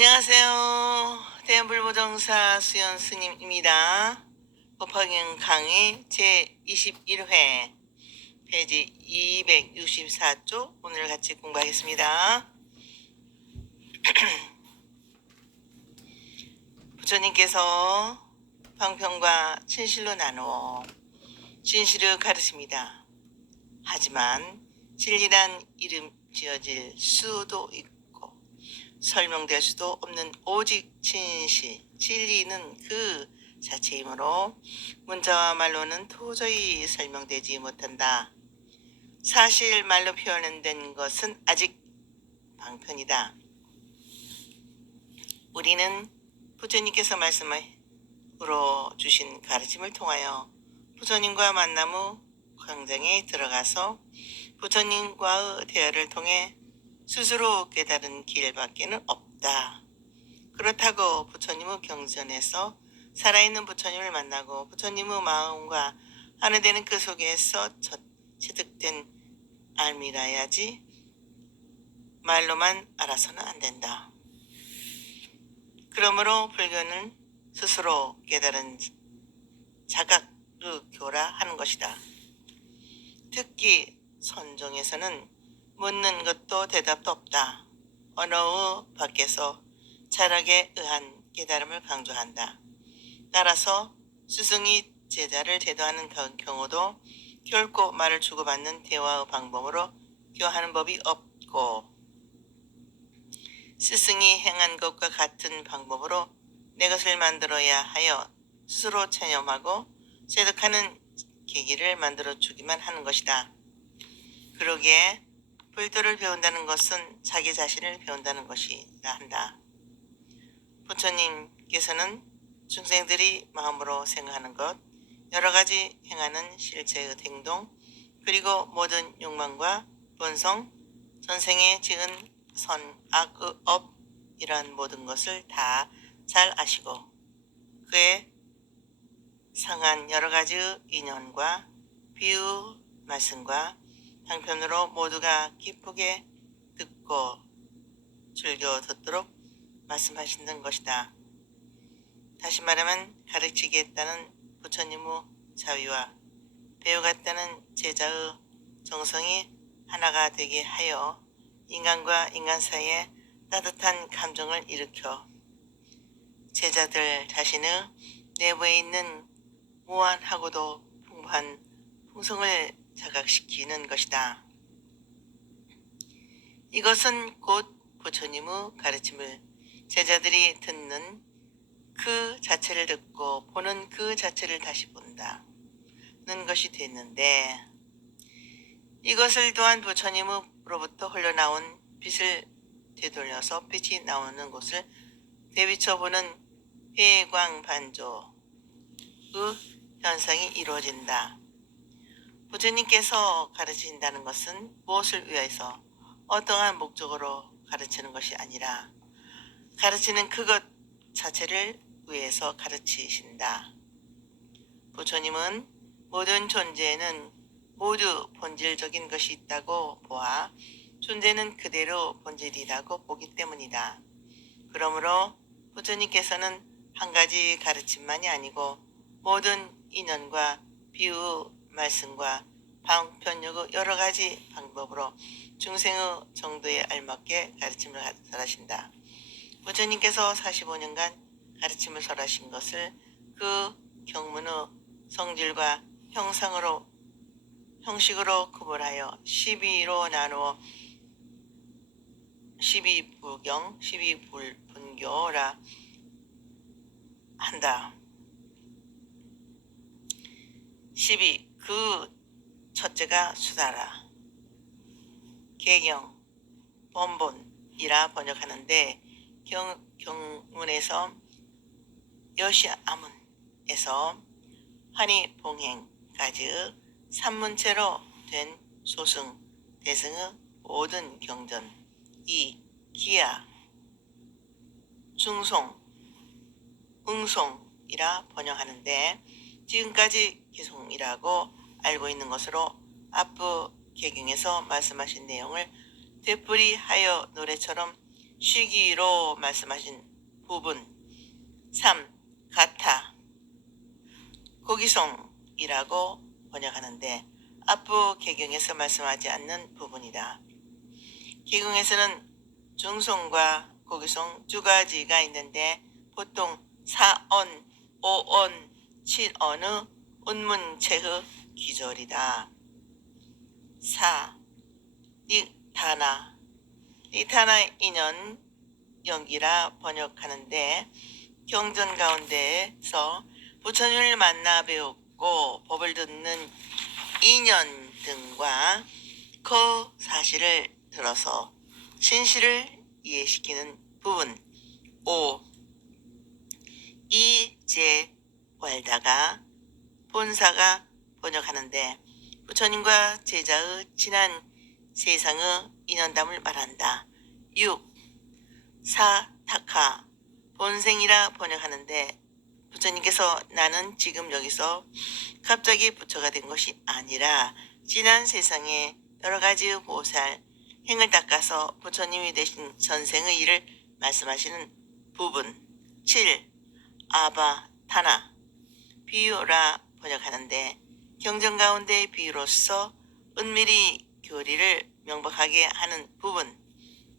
안녕하세요. 대한불보정사 수연 스님입니다. 법화경 강의 제21회 페이지 264쪽 오늘 같이 공부하겠습니다. 부처님께서 방편과 진실로 나누어 진실을 가르칩니다. 하지만 진리란 이름 지어질 수도 있고 설명될 수도 없는 오직 진실, 진리는 그 자체이므로 문자와 말로는 도저히 설명되지 못한다. 사실 말로 표현된 것은 아직 방편이다. 우리는 부처님께서 말씀으로 주신 가르침을 통하여 부처님과 만남 후 광장에 들어가서 부처님과의 대화를 통해 스스로 깨달은 길밖에는 없다. 그렇다고 부처님의 경전에서 살아있는 부처님을 만나고 부처님의 마음과 하나 되는 그 속에서 체득된 알미라야지 말로만 알아서는 안 된다. 그러므로 불교는 스스로 깨달은 자각르교라 하는 것이다. 특히 선종에서는 묻는 것도 대답도 없다. 언어의 밖에서 철학에 의한 깨달음을 강조한다. 따라서 스승이 제자를 대도하는 경우도 결코 말을 주고받는 대화의 방법으로 교하는 법이 없고 스승이 행한 것과 같은 방법으로 내 것을 만들어야 하여 스스로 체념하고 체득하는 계기를 만들어주기만 하는 것이다. 그러기에 불도를 배운다는 것은 자기 자신을 배운다는 것이라 한다. 부처님께서는 중생들이 마음으로 생각하는 것, 여러 가지 행하는 실체의 행동, 그리고 모든 욕망과 본성, 전생에 지은 선, 악의 업, 이러한 모든 것을 다 잘 아시고 그의 상한 여러 가지의 인연과 비유, 말씀과 방편으로 모두가 기쁘게 듣고 즐겨 듣도록 말씀하시는 것이다. 다시 말하면 가르치겠다는 부처님의 자비와 배우겠다는 제자의 정성이 하나가 되게 하여 인간과 인간 사이에 따뜻한 감정을 일으켜 제자들 자신의 내부에 있는 무한하고도 풍부한 풍성을 자각시키는 것이다. 이것은 곧 부처님의 가르침을 제자들이 듣는 그 자체를 듣고 보는 그 자체를 다시 본다는 것이 됐는데 이것을 또한 부처님으로부터 흘러나온 빛을 되돌려서 빛이 나오는 곳을 대비쳐보는 회광반조의 현상이 이루어진다. 부처님께서 가르친다는 것은 무엇을 위해서 어떠한 목적으로 가르치는 것이 아니라 가르치는 그것 자체를 위해서 가르치신다. 부처님은 모든 존재에는 모두 본질적인 것이 있다고 보아 존재는 그대로 본질이라고 보기 때문이다. 그러므로 부처님께서는 한 가지 가르침만이 아니고 모든 인연과 비유, 말씀과 방편육의 여러 가지 방법으로 중생의 정도에 알맞게 가르침을 설하신다. 부처님께서 45년간 가르침을 설하신 것을 그 경문의 성질과 형식으로 구분하여 12로 나누어 12부경, 12분교라 한다. 12. 그 첫째가 수다라. 개경, 본본이라 번역하는데 경문에서 여시아문에서 환희봉행까지의 3문체로 된 소승, 대승의 모든 경전, 이 기야, 중송, 응송이라 번역하는데 지금까지 기송이라고 알고 있는 것으로 앞부 개경에서 말씀하신 내용을 되풀이하여 노래처럼 쉬기로 말씀하신 부분. 3. 같아. 고기송이라고 번역하는데 앞부 개경에서 말씀하지 않는 부분이다. 개경에서는 중송과 고기송 두 가지가 있는데 보통 4언, 5언, 7언의 운문체의 기절이다. 4. 닉타나. 닉타나 인연 연기라 번역하는데 경전 가운데에서 부처님을 만나 배웠고 법을 듣는 인연 등과 그 사실을 들어서 진실을 이해시키는 부분. 5. 이제왈다가 본사가 번역하는데 부처님과 제자의 지난 세상의 인연담을 말한다. 6. 사타카 본생이라 번역하는데 부처님께서 나는 지금 여기서 갑자기 부처가 된 것이 아니라 지난 세상에 여러 가지 보살 행을 닦아서 부처님이 되신 선생의 일을 말씀하시는 부분. 7. 아바타나 비유라 번역하는데 경전 가운데 비유로서 은밀히 교리를 명백하게 하는 부분.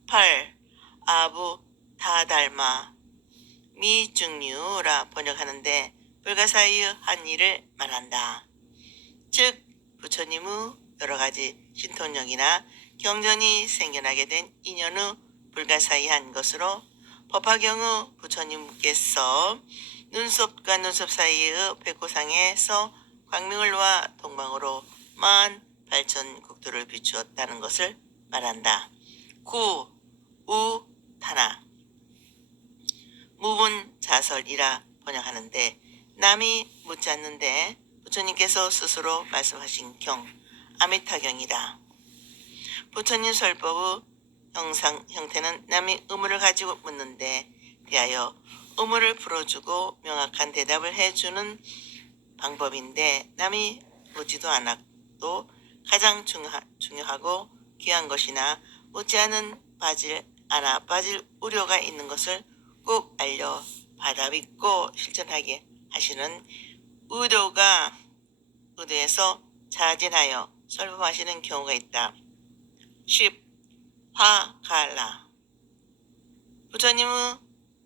8. 아부타달마 미중류라 번역하는데 불가사의의 한 일을 말한다. 즉 부처님의 여러 가지 신통력이나 경전이 생겨나게 된 인연의 불가사의한 것으로 법화경의 부처님께서 눈썹과 눈썹 사이의 백호상에서 광명을 놓아 동방으로 18,000국도를 비추었다는 것을 말한다. 9. 우타나 무분자설이라 번역하는데 남이 묻지 않는데 부처님께서 스스로 말씀하신 경 아미타경이다. 부처님 설법의 형태는 남이 의문을 가지고 묻는데 대하여 의문을 풀어주고 명확한 대답을 해주는 방법인데 남이 묻지도 않아도 가장 중요하고 귀한 것이나 묻지 않아 빠질 우려가 있는 것을 꼭 알려 받아믿고 실천하게 하시는 의도에서 자진하여 설법하시는 경우가 있다. 10. 화갈라 부처님의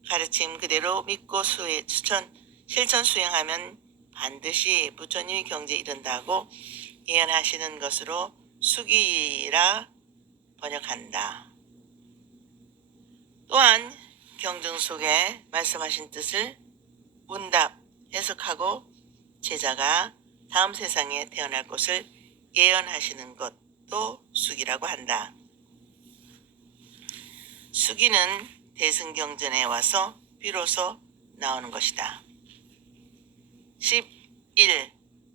가르침 그대로 믿고 실천 수행하면 반드시 부처님의 경지에 이른다고 예언하시는 것으로 수기라 번역한다. 또한 경전 속에 말씀하신 뜻을 문답 해석하고 제자가 다음 세상에 태어날 것을 예언하시는 것도 수기라고 한다. 수기는 대승경전에 와서 비로소 나오는 것이다. 11.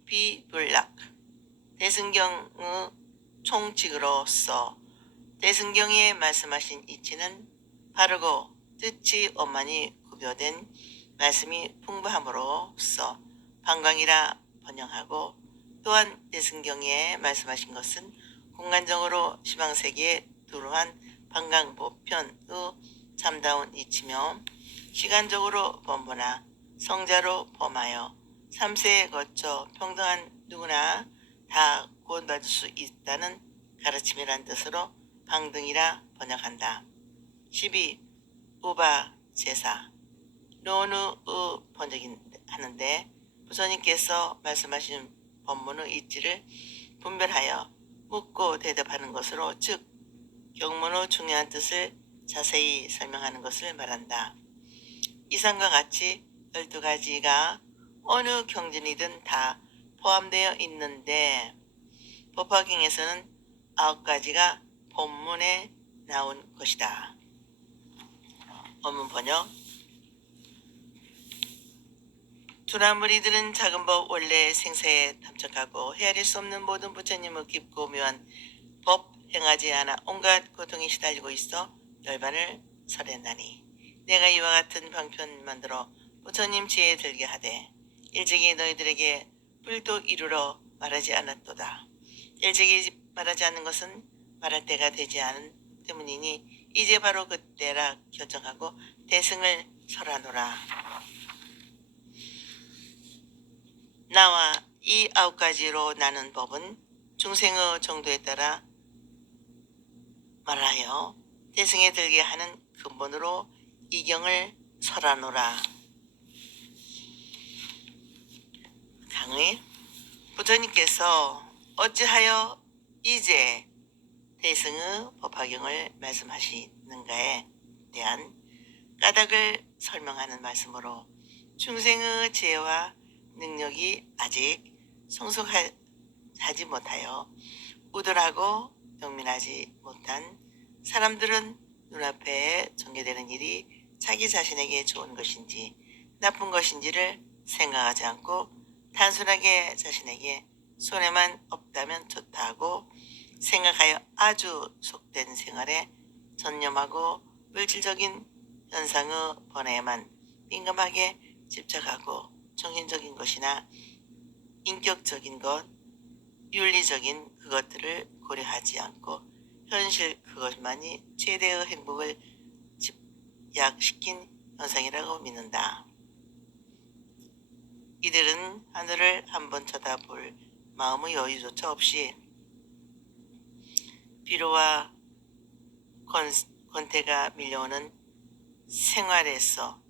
비불락 대승경의 총칙으로서 대승경에 말씀하신 이치는 바르고 뜻이 원만히 구별된 말씀이 풍부함으로써 방광이라 번역하고 또한 대승경에 말씀하신 것은 공간적으로 시방세계에 두루한 방광보편의 참다운 이치며 시간적으로 범보나 성자로 범하여 3세에 거쳐 평등한 누구나 다 구원받을 수 있다는 가르침이란 뜻으로 방등이라 번역한다. 12. 우바제사 노누의 번역하는데 부처님께서 말씀하신 법문의 이치를 분별하여 묻고 대답하는 것으로 즉 경문의 중요한 뜻을 자세히 설명하는 것을 말한다. 이상과 같이 12가지가 어느 경전이든 다 포함되어 있는데 법화경에서는 9가지가 본문에 나온 것이다. 원문 번역. 두나무리들은 작은 법 원래 생사에 탐착하고 헤아릴 수 없는 모든 부처님의 깊고 묘한 법 행하지 않아 온갖 고통에 시달리고 있어 열반을 설했나니 내가 이와 같은 방편 만들어 부처님 지혜에 들게 하되 일찍이 너희들에게 불도 이루러 말하지 않았도다. 일찍이 말하지 않는 것은 말할 때가 되지 않은 때문이니 이제 바로 그때라 결정하고 대승을 설하노라. 나와 이 9가지로 나눈 법은 중생의 정도에 따라 말하여 대승에 들게 하는 근본으로 이경을 설하노라. 강의 부처님께서 어찌하여 이제 대승의 법화경을 말씀하시는가에 대한 까닭을 설명하는 말씀으로 중생의 지혜와 능력이 아직 성숙하지 못하여 우돌하고 영민하지 못한 사람들은 눈앞에 전개되는 일이 자기 자신에게 좋은 것인지 나쁜 것인지를 생각하지 않고 단순하게 자신에게 손해만 없다면 좋다 하고 생각하여 아주 속된 생활에 전념하고 물질적인 현상의 번뇌에만 민감하게 집착하고 정신적인 것이나 인격적인 것, 윤리적인 그것들을 고려하지 않고 현실 그것만이 최대의 행복을 집약시킨 현상이라고 믿는다. 이들은 하늘을 한번 쳐다볼 마음의 여유조차 없이 피로와 권태가 밀려오는 생활에서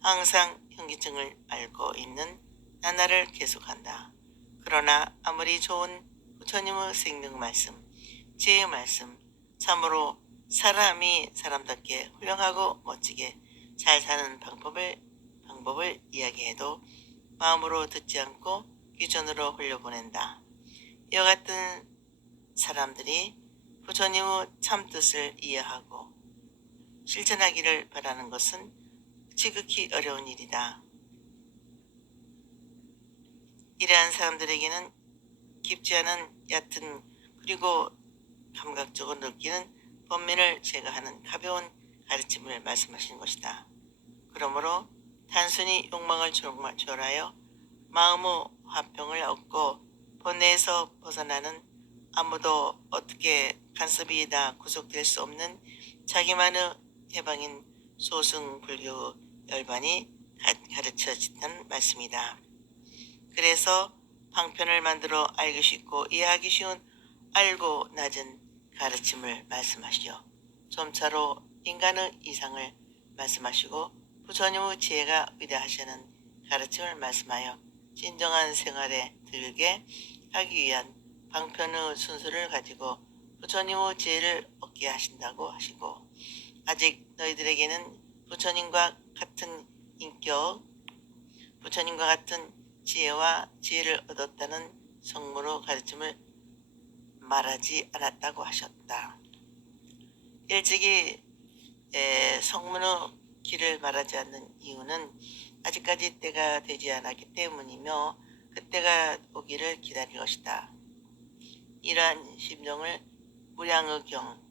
항상 현기증을 앓고 있는 나날을 계속한다. 그러나 아무리 좋은 부처님의 생명 말씀, 지혜의 말씀, 참으로 사람이 사람답게 훌륭하고 멋지게 잘 사는 방법을 이야기해도 마음으로 듣지 않고 귀전으로 흘려보낸다. 이와 같은 사람들이 부처님의 참뜻을 이해하고 실천하기를 바라는 것은 지극히 어려운 일이다. 이러한 사람들에게는 깊지 않은 얕은 그리고 감각적으로 느끼는 번민을 제거하는 가벼운 가르침을 말씀하신 것이다. 그러므로 단순히 욕망을 초월하여 마음의 화평을 얻고 번뇌에서 벗어나는 아무도 어떻게 간섭이 다 구속될 수 없는 자기만의 해방인 소승불교의 열반이 가르쳐진다는 말씀이다. 그래서 방편을 만들어 알기 쉽고 이해하기 쉬운 알고 낮은 가르침을 말씀하시오. 점차로 인간의 이상을 말씀하시고 부처님의 지혜가 위대하시는 가르침을 말씀하여 진정한 생활에 들게 하기 위한 방편의 순서를 가지고 부처님의 지혜를 얻게 하신다고 하시고 아직 너희들에게는 부처님과 같은 인격, 부처님과 같은 지혜와 지혜를 얻었다는 성문의 가르침을 말하지 않았다고 하셨다. 일찍이 성문의 길을 말하지 않는 이유는 아직까지 때가 되지 않았기 때문이며 그때가 오기를 기다릴 것이다. 이러한 심정을 무량의경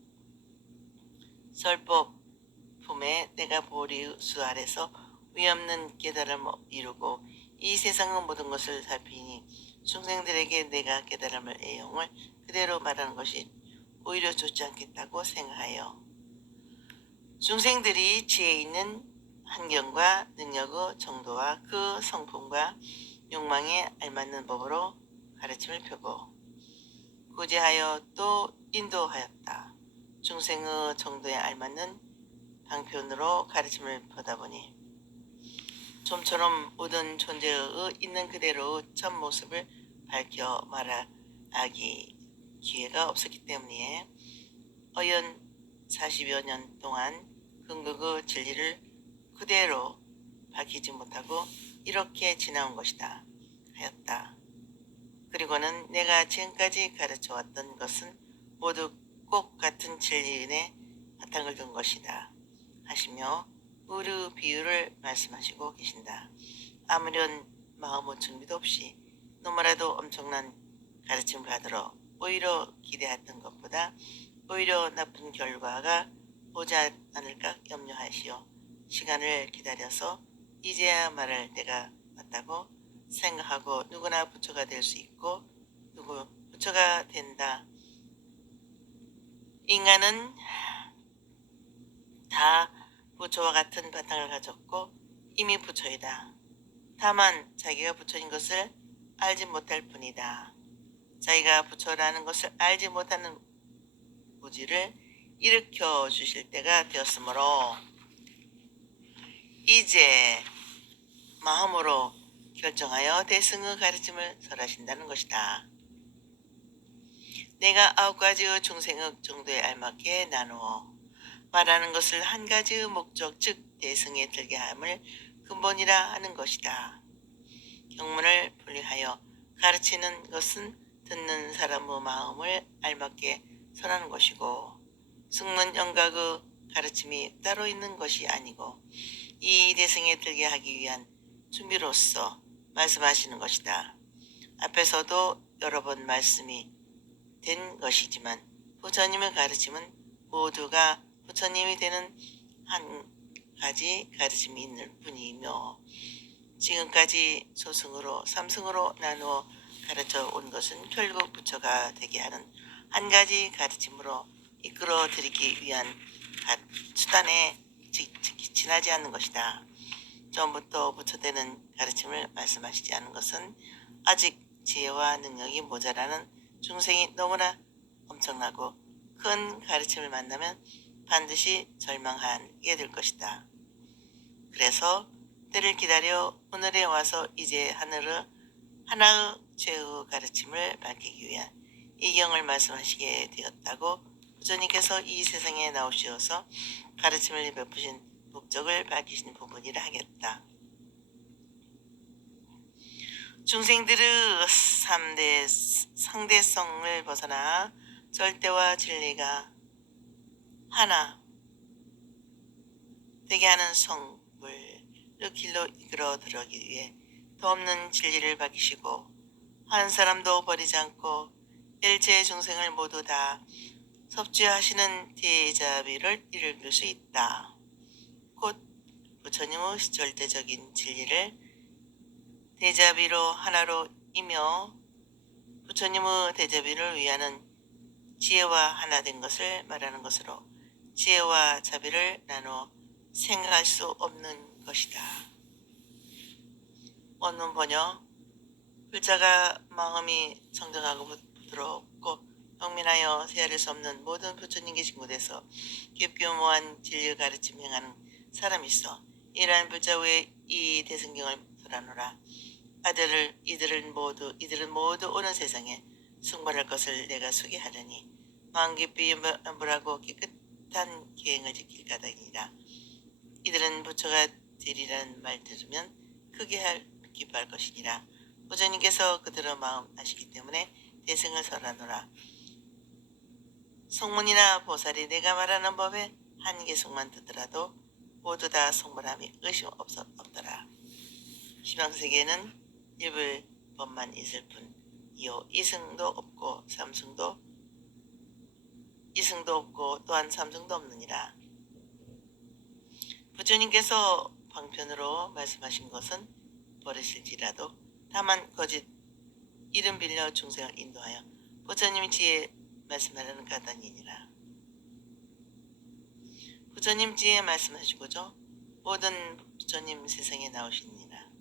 설법 품에 내가 보리 수 아래서 위없는 깨달음을 이루고 이 세상의 모든 것을 살피니 중생들에게 내가 깨달음을 애용을 그대로 말하는 것이 오히려 좋지 않겠다고 생각하여 중생들이 지혜 있는 환경과 능력의 정도와 그 성품과 욕망에 알맞는 법으로 가르침을 펴고 구제하여 또 인도하였다. 중생의 정도에 알맞는 방편으로 가르침을 펴다 보니 좀처럼 모든 존재의 있는 그대로 참 모습을 밝혀 말하기 기회가 없었기 때문에 어연 40여 년 동안 근극의 진리를 그대로 밝히지 못하고 이렇게 지나온 것이다 하였다. 그리고는 내가 지금까지 가르쳐왔던 것은 모두 꼭 같은 진리인의 바탕을 둔 것이다 하시며 의류 비유를 말씀하시고 계신다. 아무런 마음의 준비도 없이 너무나도 엄청난 가르침을 받으러 오히려 기대했던 것보다 오히려 나쁜 결과가 오지 않을까 염려하시오. 시간을 기다려서 이제야 말할 때가 왔다고 생각하고 누구나 부처가 될 수 있고 누구 부처가 된다. 인간은 다 부처와 같은 바탕을 가졌고 이미 부처이다. 다만 자기가 부처인 것을 알지 못할 뿐이다. 자기가 부처라는 것을 알지 못하는 무지를 일으켜 주실 때가 되었으므로 이제 마음으로 결정하여 대승의 가르침을 설하신다는 것이다. 내가 9가지의 중생의 정도에 알맞게 나누어 말하는 것을 한 가지의 목적 즉 대승에 들게 함을 근본이라 하는 것이다. 경문을 분리하여 가르치는 것은 듣는 사람의 마음을 알맞게 설하는 것이고 승문 영각의 가르침이 따로 있는 것이 아니고 이 대승에 들게 하기 위한 준비로서 말씀하시는 것이다. 앞에서도 여러 번 말씀이 된 것이지만 부처님의 가르침은 모두가 부처님이 되는 한 가지 가르침이 있는 뿐이며 지금까지 소승으로 삼승으로 나누어 가르쳐 온 것은 결국 부처가 되게 하는 한 가지 가르침으로 이끌어 드리기 위한 수단에 지나지 않는 것이다. 처음부터 부처되는 가르침을 말씀하시지 않은 것은 아직 지혜와 능력이 모자라는 중생이 너무나 엄청나고 큰 가르침을 만나면 반드시 절망하게 될 것이다. 그래서 때를 기다려 오늘에 와서 이제 하나의 최후 가르침을 밝히기 위한 이 경을 말씀하시게 되었다고 부처님께서 이 세상에 나오시어서 가르침을 베푸신 목적을 밝히신 부분이라 하겠다. 중생들의 상대성을 벗어나 절대와 진리가 하나 되게 하는 성불의 길로 이끌어 들어가기 위해 더 없는 진리를 밝히시고 한 사람도 버리지 않고 일체 중생을 모두 다 섭취하시는 대자비를 이룰 수 있다. 곧 부처님의 절대적인 진리를 대자비로 하나로 이며 부처님의 대자비를 위하는 지혜와 하나 된 것을 말하는 것으로 지혜와 자비를 나누어 생각할 수 없는 것이다. 원문 번역 불자가 마음이 청정하고 부드럽고 영민하여 헤아릴 수 없는 모든 부처님 계신 곳에서 깊교모한 진리 가르침 행하는 사람이 있어 이러한 불자 외에 이 대승경을 설하노라. 이들은 모두 오는 세상에 승벌할 것을 내가 소개하려니 마음 깊이 염불하고 깨끗한 계행을 지킬 까닭이니라. 이들은 부처가 되리라는 말 들으면 크게 기뻐할 것이니라. 부처님께서 그들의 마음 아시기 때문에 대승을 설하노라. 성문이나 보살이 내가 말하는 법에 한 개속만 듣더라도 모두 다 성불함이 의심 없더라. 희망세계에는 일불 법만 있을 뿐 이요 이승도 없고 또한 삼승도 없느니라. 부처님께서 방편으로 말씀하신 것은 버리실지라도 다만 거짓 이름 빌려 중생을 인도하여 부처님의 지혜 말씀하려는 까닭이니라. 부처님 지혜 말씀하시고죠 모든 부처님 세상에 나오시니라.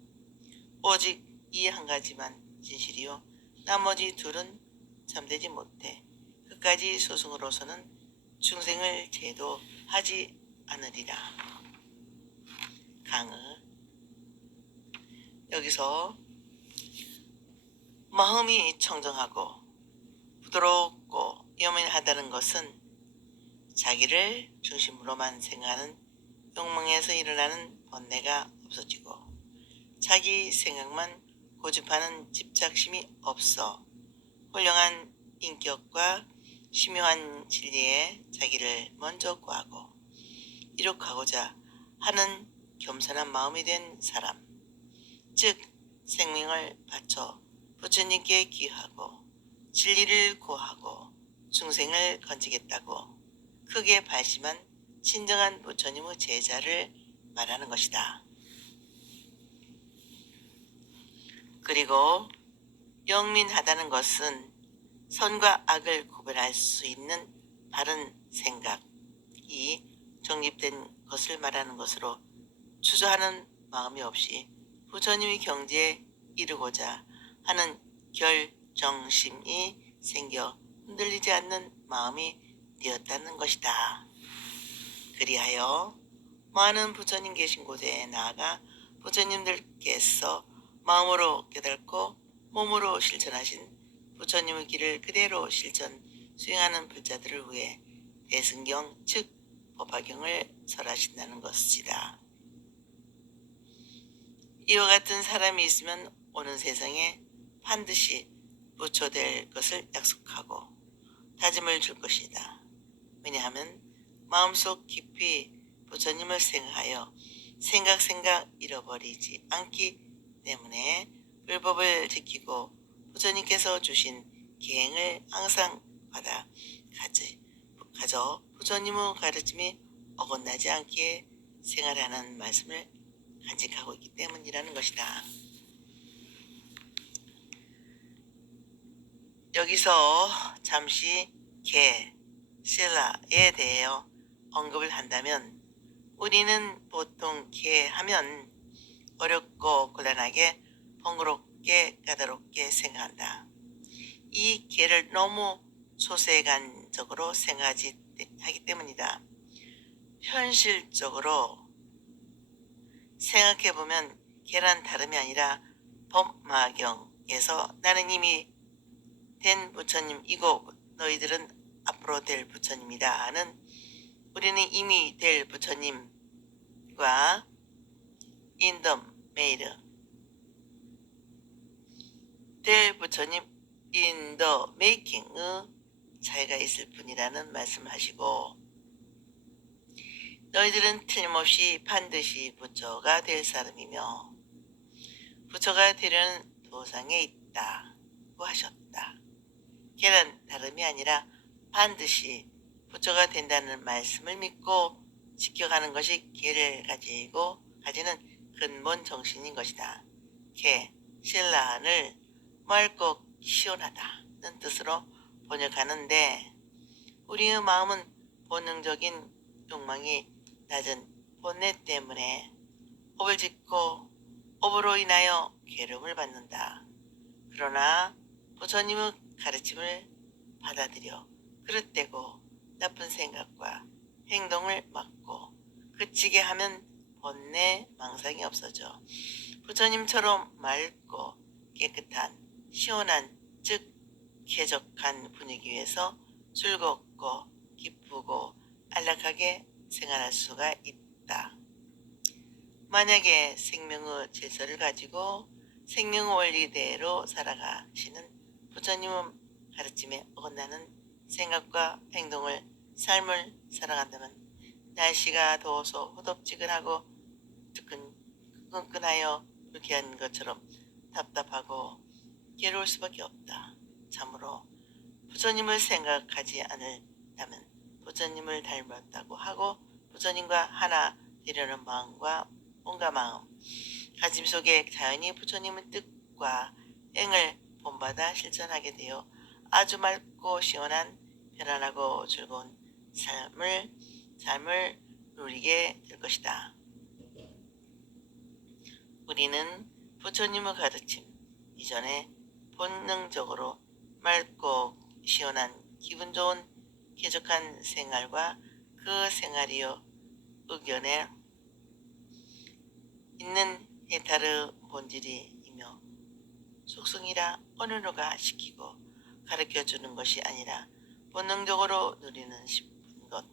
오직 이 한 가지만 진실이요 나머지 둘은 참되지 못해 끝까지 소승으로서는 중생을 제도하지 않으리라. 강의 여기서 마음이 청정하고 부드럽고 염민하다는 것은 자기를 중심으로만 생각하는 욕망에서 일어나는 번뇌가 없어지고 자기 생각만 고집하는 집착심이 없어 훌륭한 인격과 심오한 진리에 자기를 먼저 구하고 이룩하고자 하는 겸손한 마음이 된 사람, 즉 생명을 바쳐 부처님께 기하고 진리를 구하고 중생을 건지겠다고 크게 발심한 진정한 부처님의 제자를 말하는 것이다. 그리고 영민하다는 것은 선과 악을 구별할 수 있는 바른 생각이 정립된 것을 말하는 것으로 주저하는 마음이 없이 부처님의 경지에 이르고자 하는 결정심이 생겨 흔들리지 않는 마음이 되었다는 것이다. 그리하여 많은 부처님 계신 곳에 나아가 부처님들께서 마음으로 깨닫고 몸으로 실천하신 부처님의 길을 그대로 실천 수행하는 불자들을 위해 대승경 즉 법화경을 설하신다는 것이다. 이와 같은 사람이 있으면 오는 세상에 반드시 부처될 것을 약속하고 다짐을 줄 것이다. 왜냐하면 마음속 깊이 부처님을 생각하여 생각 잃어버리지 않기 때문에 불법을 지키고 부처님께서 주신 계행을 항상 받아 가져 부처님의 가르침이 어긋나지 않게 생활하는 말씀을 간직하고 있기 때문이라는 것이다. 여기서 잠시 개, 신라에 대하여 언급을 한다면 우리는 보통 개 하면 어렵고 곤란하게 번거롭게 까다롭게 생각한다. 이 개를 너무 소세간적으로 생각하기 때문이다. 현실적으로 생각해보면 개란 다름이 아니라 법마경에서 나는 이미 된 부처님이고 너희들은 앞으로 될 부처님이다 하는 우리는 이미 될 부처님과 in the made 될 부처님 in the making의 차이가 있을 뿐이라는 말씀하시고 너희들은 틀림없이 반드시 부처가 될 사람이며 부처가 되려는 도상에 있다고 하셨다. 걔는 다름이 아니라 반드시 부처가 된다는 말씀을 믿고 지켜가는 것이 걔를 가지는 근본 정신인 것이다. 걔, 신라한을 맑고 시원하다는 뜻으로 번역하는데 우리의 마음은 본능적인 욕망이 낮은 본뇌 때문에 업을 짓고 업으로 인하여 괴로움을 받는다. 그러나 부처님의 가르침을 받아들여 그릇되고 나쁜 생각과 행동을 막고 그치게 하면 본뇌 망상이 없어져 부처님처럼 맑고 깨끗한 시원한 즉 쾌적한 분위기에서 즐겁고 기쁘고 안락하게 생활할 수가 있다. 만약에 생명의 질서를 가지고 생명의 원리대로 살아가시는 부처님의 가르침에 어긋나는 생각과 행동을 삶을 살아간다면 날씨가 더워서 후덥지근하고 끈끈하여 불쾌한 것처럼 답답하고 괴로울 수밖에 없다. 참으로 부처님을 생각하지 않는다면 부처님을 닮았다고 하고 부처님과 하나 되려는 마음과 온갖 마음 가짐 속에 자연히 부처님의 뜻과 행을 본받아 실천하게 되어 아주 맑고 시원한 편안하고 즐거운 삶을 누리게 될 것이다. 우리는 부처님의 가르침 이전에 본능적으로 맑고 시원한 기분 좋은 쾌적한 생활과 그 생활이여 의견에 있는 해탈의 본질이며 속성이라 어느 누가 시키고 가르쳐주는 것이 아니라 본능적으로 누리는 싶은 것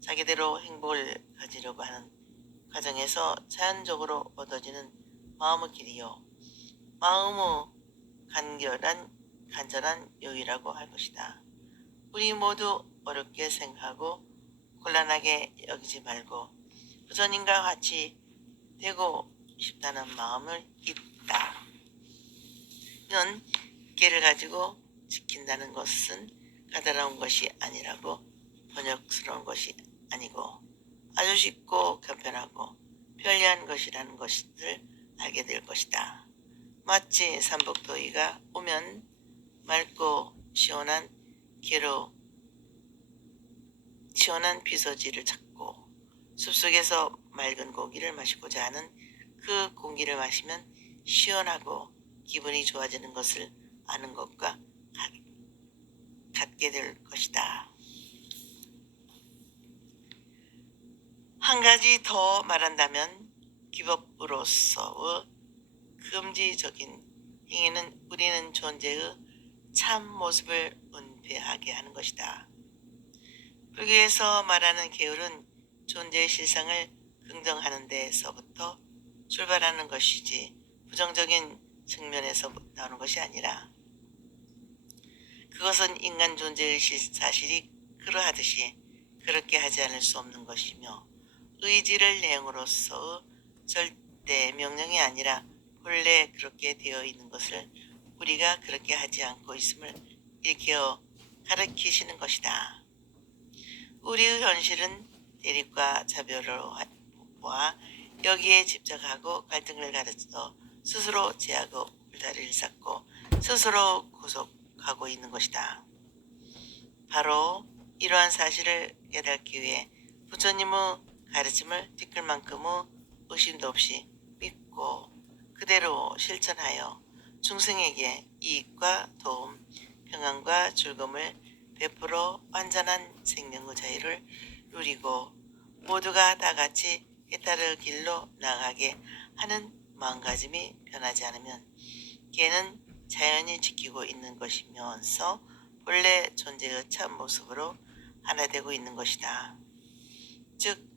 자기대로 행복을 가지려고 하는 과정에서 자연적으로 얻어지는 마음의 길이요 마음의 간절한 여유라고 할 것이다. 우리 모두 어렵게 생각하고 곤란하게 여기지 말고 부처님과 같이 되고 싶다는 마음을 있다. 면 깨를 가지고 지킨다는 것은 까다로운 것이 아니라고 번역스러운 것이 아니고 아주 쉽고 간편하고 편리한 것이라는 것을 알게 될 것이다. 마치 삼복더위가 오면 맑고 시원한 비서지를 찾고 숲속에서 맑은 공기를 마시고자 하는 그 공기를 마시면 시원하고 기분이 좋아지는 것을 아는 것과 같게 될 것이다. 한 가지 더 말한다면 기법으로서의 금지적인 행위는 우리는 존재의 참 모습을 은폐하게 하는 것이다. 불교에서 말하는 계율은 존재의 실상을 긍정하는 데서부터 출발하는 것이지 부정적인 측면에서 나오는 것이 아니라, 그것은 인간 존재의 사실이 그러하듯이 그렇게 하지 않을 수 없는 것이며 의지를 내용으로서의 절대 명령이 아니라 본래 그렇게 되어 있는 것을 우리가 그렇게 하지 않고 있음을 일깨어 가르치시는 것이다. 우리의 현실은 대립과 차별을 보아 여기에 집착하고 갈등을 가르쳐 스스로 제하고 울타리를 쌓고 스스로 구속하고 있는 것이다. 바로 이러한 사실을 깨닫기 위해 부처님의 가르침을 뒷글만큼의 의심도 없이 믿고 그대로 실천하여 중생에게 이익과 도움, 평안과 즐거움을 베풀어 완전한 생명의 자유를 누리고 모두가 다 같이 깨달을 길로 나아가게 하는 마음가짐이 변하지 않으면 걔는 자연히 지키고 있는 것이면서 본래 존재의 참 모습으로 하나 되고 있는 것이다. 즉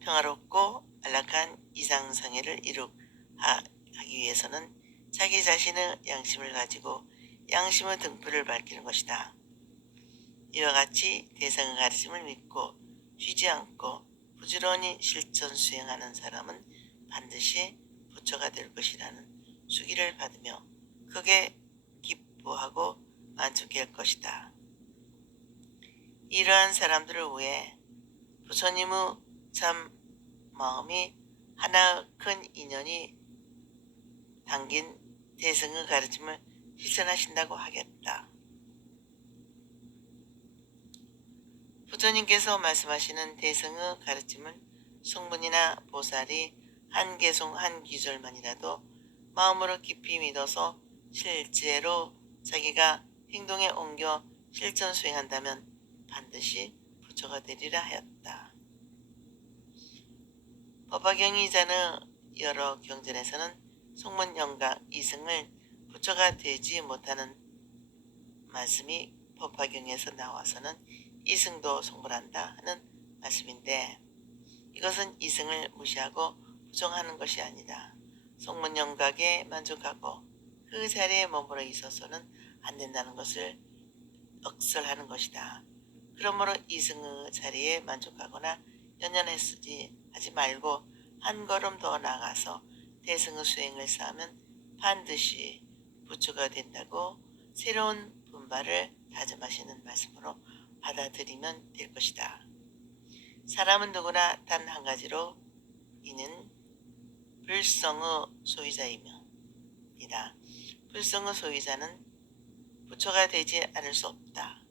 평화롭고 안락한 이상성애를 이룩하기 위해서는 자기 자신의 양심을 가지고 양심의 등불을 밝히는 것이다. 이와 같이 대성의 가르침을 믿고 쉬지 않고 부지런히 실천 수행하는 사람은 반드시 부처가 될 것이라는 수기를 받으며 크게 기뻐하고 만족할 것이다. 이러한 사람들을 위해 부처님의 참 마음이 하나 큰 인연이 담긴 대승의 가르침을 실천하신다고 하겠다. 부처님께서 말씀하시는 대승의 가르침은 성문이나 보살이 한 개송 한 기절만이라도 마음으로 깊이 믿어서 실제로 자기가 행동에 옮겨 실천 수행한다면 반드시 부처가 되리라 하였다. 법화경이자는 여러 경전에서는 송문영각 이승을 부처가 되지 못하는 말씀이 법화경에서 나와서는 이승도 송불한다 하는 말씀인데, 이것은 이승을 무시하고 부정하는 것이 아니다. 송문영각에 만족하고 그 자리에 머물러 있어서는 안 된다는 것을 억설하는 것이다. 그러므로 이승의 자리에 만족하거나 연연하지 말고 한 걸음 더 나아가서 대승의 수행을 쌓으면 반드시 부처가 된다고 새로운 분발을 다짐하시는 말씀으로 받아들이면 될 것이다. 사람은 누구나 단 한 가지로 이는 불성의 소유자이다. 불성의 소유자는 부처가 되지 않을 수 없다.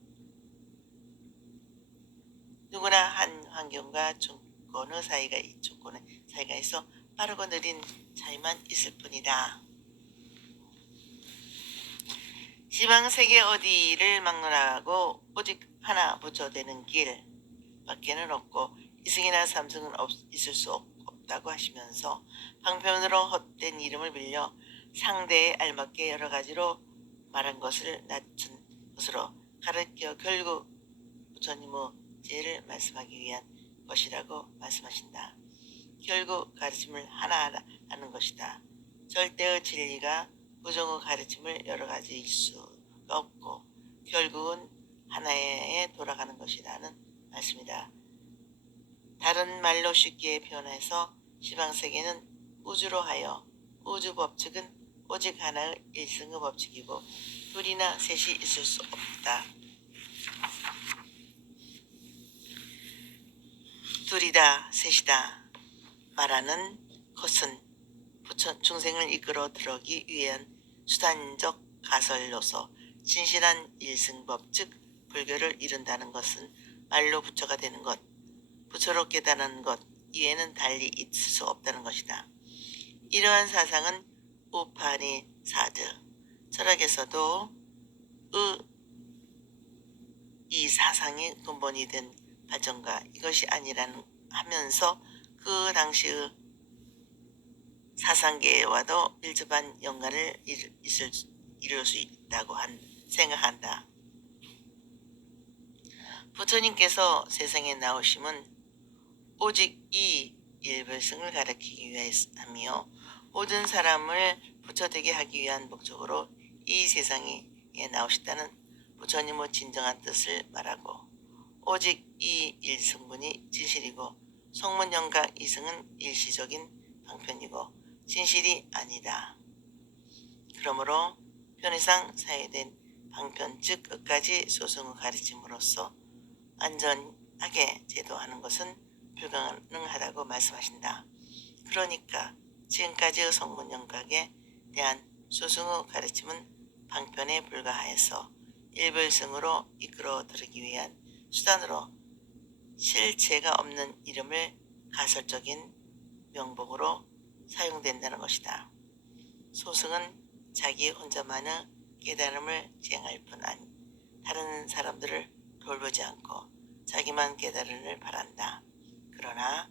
누구나 한 환경과 조건의 사이가 있어 빠르고 느린 차이만 있을 뿐이다. 지방세계 어디를 막론하고 오직 하나 부처 되는 길 밖에는 없고 이승이나 삼승은 있을 수 없다고 하시면서 방편으로 헛된 이름을 빌려 상대에 알맞게 여러 가지로 말한 것을 낮춘 것으로 가르쳐 결국 부처님의 지혜를 말씀하기 위한 것이라고 말씀하신다. 결국 가르침을 하나하나 하는 것이다. 절대의 진리가 부정의 가르침을 여러 가지일 수가 없고 결국은 하나에 돌아가는 것이라는 말씀이다. 다른 말로 쉽게 표현해서 시방세계는 우주로 하여 우주 법칙은 오직 하나의 일승의 법칙이고 둘이나 셋이 있을 수 없다. 둘이다 셋이다 말하는 것은 부처 중생을 이끌어 들어오기 위한 수단적 가설로서 진실한 일승법 즉 불교를 이룬다는 것은 말로 부처가 되는 것, 부처로 깨닫는 것 이외에는 달리 있을 수 없다는 것이다. 이러한 사상은 우파니사드 철학에서도 이 사상이 근본이 된 발전과 이것이 아니라는 하면서 그 당시의 사상계와도 밀접한 연관을 이룰 수 있다고 생각한다. 부처님께서 세상에 나오심은 오직 이 일별성을 가르치기 위하여 모든 사람을 부처되게 하기 위한 목적으로 이 세상에 나오셨다는 부처님의 진정한 뜻을 말하고 오직 이 일성분이 진실이고 성문영각 이성은 일시적인 방편이고 진실이 아니다. 그러므로 편의상 사유된 방편 즉 끝까지 소승을 가르침으로써 안전하게 제도하는 것은 불가능하다고 말씀하신다. 그러니까 지금까지의 성문영각에 대한 소승의 가르침은 방편에 불과하여서 일별성으로 이끌어 들이기 위한 수단으로 실체가 없는 이름을 가설적인 명복으로 사용된다는 것이다. 소승은 자기 혼자만의 깨달음을 지향할 뿐 아니 다른 사람들을 돌보지 않고 자기만 깨달음을 바란다. 그러나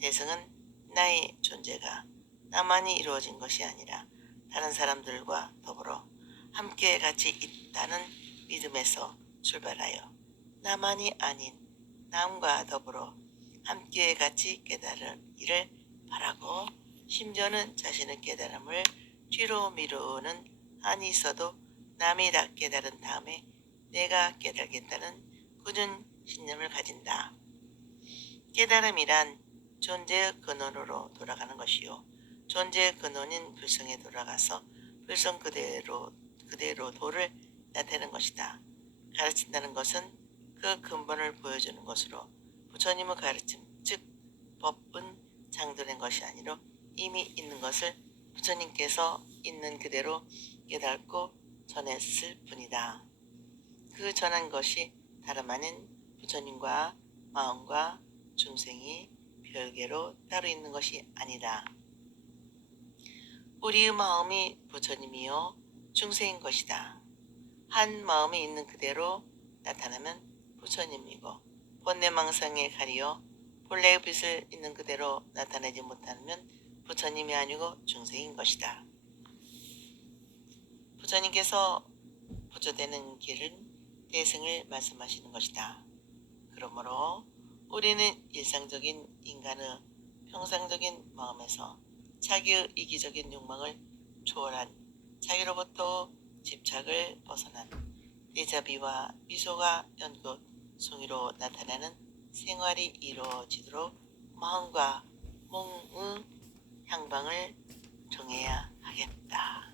대승은 나의 존재가 나만이 이루어진 것이 아니라 다른 사람들과 더불어 함께 같이 있다는 믿음에서 출발하여 나만이 아닌 남과 더불어 함께 같이 깨달으기를 바라고 심지어는 자신의 깨달음을 뒤로 미루는 한이 있어도 남이 다 깨달은 다음에 내가 깨달겠다는 굳은 신념을 가진다. 깨달음이란 존재의 근원으로 돌아가는 것이요 존재의 근원인 불성에 돌아가서 불성 그대로 도를 나타내는 것이다. 가르친다는 것은 그 근본을 보여주는 것으로 부처님의 가르침 즉 법은 창조된 것이 아니라 이미 있는 것을 부처님께서 있는 그대로 깨닫고 전했을 뿐이다. 그 전한 것이 다름 아닌 부처님과 마음과 중생이 별개로 따로 있는 것이 아니다. 우리의 마음이 부처님이요 중생인 것이다. 한 마음이 있는 그대로 나타나면 부처님이고 본내망상에 가리어 본래의 빛을 있는 그대로 나타내지 못하면 부처님이 아니고 중생인 것이다. 부처님께서 부처되는 길은 대승을 말씀하시는 것이다. 그러므로 우리는 일상적인 인간의 평상적인 마음에서 자기의 이기적인 욕망을 초월한 자기로부터 집착을 벗어난 대자비와 미소가 연꽃 송이로 나타나는 생활이 이루어지도록 마음과 몸의 향방을 정해야 하겠다.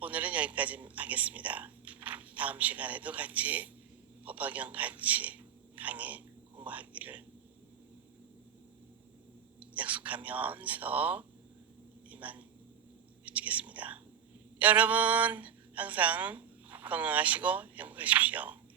오늘은 여기까지 하겠습니다. 다음 시간에도 같이 법화경 같이 강의 공부하기를 약속하면서 이만 여치겠습니다. 여러분 항상 건강하시고 행복하십시오.